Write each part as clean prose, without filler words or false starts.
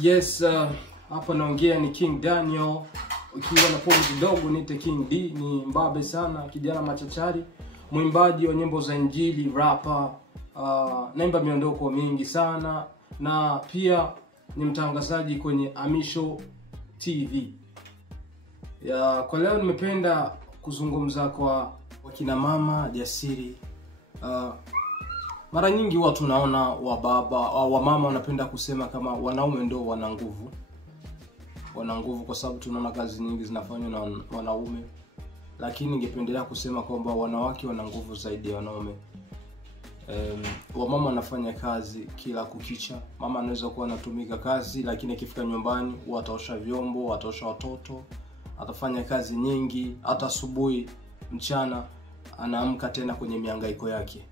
Yes, hapa naongea ni King Daniel. Ukiwa na pumzi kidogo nite King D, ni mbabe sana, kijana machachari, mwimbaji wa nyimbo za injili, rapper, naimba miondoko mingi sana, na pia ni mtangazaji kwenye Amisho TV. Kwa leo nimependa kuzungumza kwa wakina mama jasiri. Mara nyingi huwa tunaona wa mama wanapenda kusema kama wanaume ndio wana nguvu. Wana nguvu kwa sababu tunaona kazi nyingi zinafanywa na wanaume. Lakini ningependelea kusema kwamba wanawake wana nguvu zaidi ya wanaume. Wamama wanafanya kazi kila kukicha. Mama anaweza kuwa anatumika kazi, lakini akifika nyumbani ataosha vyombo, ataosha watoto, atafanya kazi nyingi, hata asubuhi, mchana anaamka tena kwenye mihangaiko yake.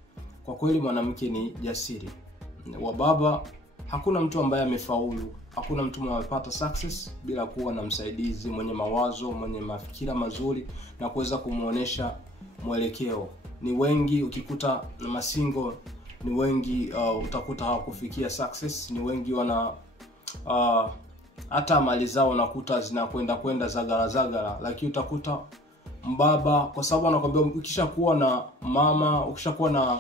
Kwa kweli mwanamke ni jasiri. Wababa, hakuna mtu ambaye amefaulu, hakuna mtu amepata success bila kuwa na msaidizi mwenye mawazo, mwenye mafikira mazuri na kuweza kumuonesha mwelekeo. Ni wengi ukikuta na masingo, ni wengi utakuta hawakufikia success, ni wengi wana hata mali zao unakuta zinakwenda zagara, lakini utakuta mbaba, kwa sababu anakuambia ukishakuwa na mama, ukishakuwa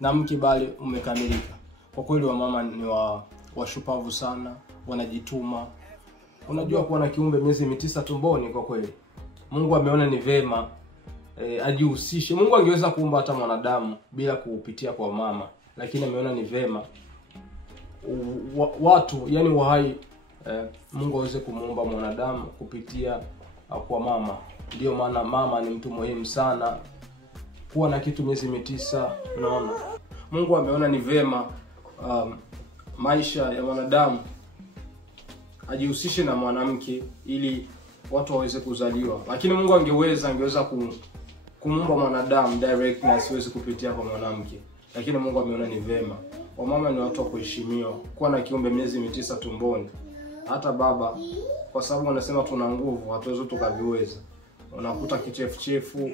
na mke bali umekamilika. Kwa kweli wa mama ni washupavu sana, wanajituma. Unajua kuwa na kiumbe miezi 9 tumboni, kwa kweli Mungu ameona ni vema ajihusishe. Mungu angeweza kuumba hata mwanadamu bila kupitia kwa mama, lakini ameona ni vema watu, yani wahai, Mungu aweze kumuumba mwanadamu kupitia kwa mama. Ndio maana mama ni mtu muhimu sana. Kuwa na kitu miezi 9, unaona. Mungu ameona ni vema maisha ya mwanadamu ajihusishe na mwanamke ili watu waweze kuzaliwa. Lakini Mungu angeweza kumuumba mwanadamu direct na asiweze kupitia kwa mwanamke. Lakini Mungu ameona ni vema. Wamama ni watu wa kuheshimiwa. Kuwa na kiumbe miezi 9 tumboni. Hata baba, kwa sababu wanasema tuna nguvu, hatuwezi tukaviweza. Unakuta kichefuchefu,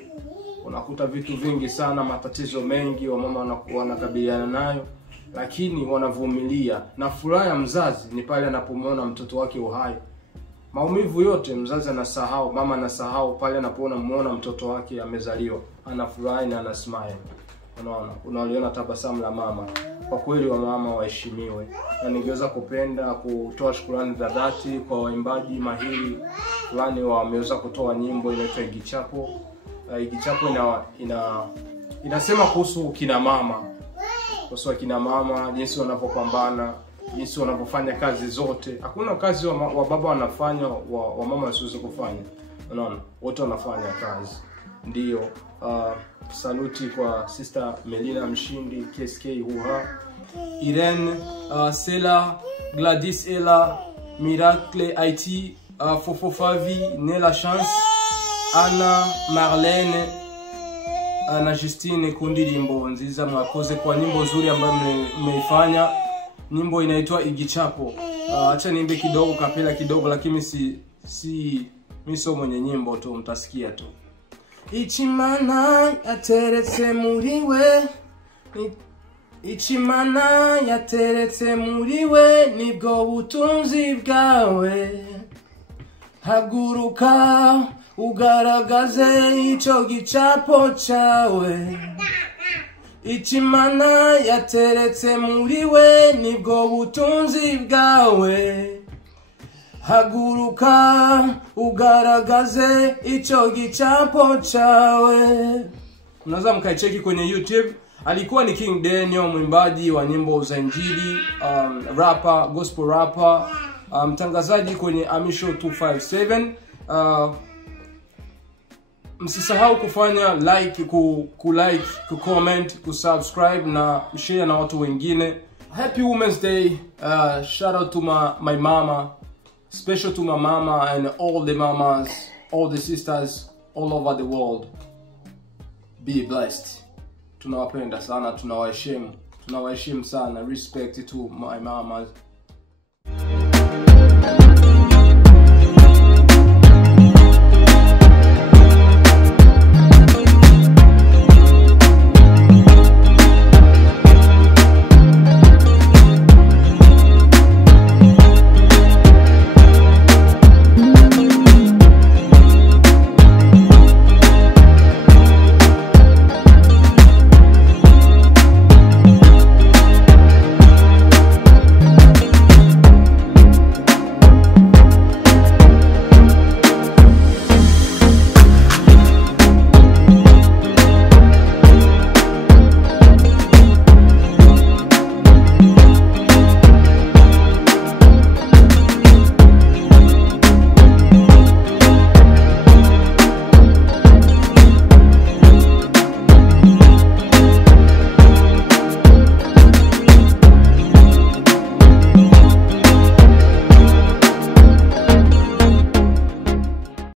unakuta vitu vingi sana, matatizo mengi wamama wanakabiliana nayo, lakini wanavumilia. Na furaha ya mzazi ni pale anapomwona mtoto wake uhai. Maumivu yote mzazi anasahau, mama anasahau pale anapoona mtoto wake amezaliwa. Anafurahi na anasmile. Unaona, unaliona tabasamu la mama. Kwa kweli wa mama waheshimiwe. Na ningeweza kupenda kutoa shukrani za dhati kwa waimbaji mahiri fulani wameweza kutoa nyimbo inaitwa Igichapo. Igichapo inasema kuhusu kina mama. Kuhusu kina mama, jinsi wanapopambana, jinsi wanapofanya kazi zote. Hakuna kazi wa baba wanafanya wa mama wasiweze kufanya. Unaona, wote wanafanya kazi. Ndio, saluti kwa Sister Melina Mshindi, KSK Huha, Irene, Sela, Gladys Ella, Miracle IT, Fofo Favi, Nela Chance, Anna, Marlene, na Justine Kundilimbo. Nziza mwakoze kwa nyimbo nzuri ambayo mmeifanya. Nyimbo inaitwa Igichapo. Acha niimbe kidogo, kapela kidogo, lakini mimi sio mwenye nyimbo tu, mtasikia tu. Ichimana yateretse muriwe, Ichimana yateretse muriwe, nibwo butunzi bwawe. Haguruka ugaragaze ico gicapo cawe. Ichimana yateretse muriwe, nibwo butunzi bwawe. Haguruka ugaragaze icho gichapo chawe. Unaweza mkaicheki kwenye YouTube. Alikuwa ni King Daniel, mwimbaji wa nyimbo za injili, rapper, gospel rapper, mtangazaji kwenye Amisho 257. Msisahau kufanya like, comment, kusubscribe na share na watu wengine. Happy Women's Day. Shout out to my mama. Special to my mama and all the mamas, all the sisters all over the world. Be blessed. Tunawapenda sana, tunawaheshimu sana. Respect to my mamas.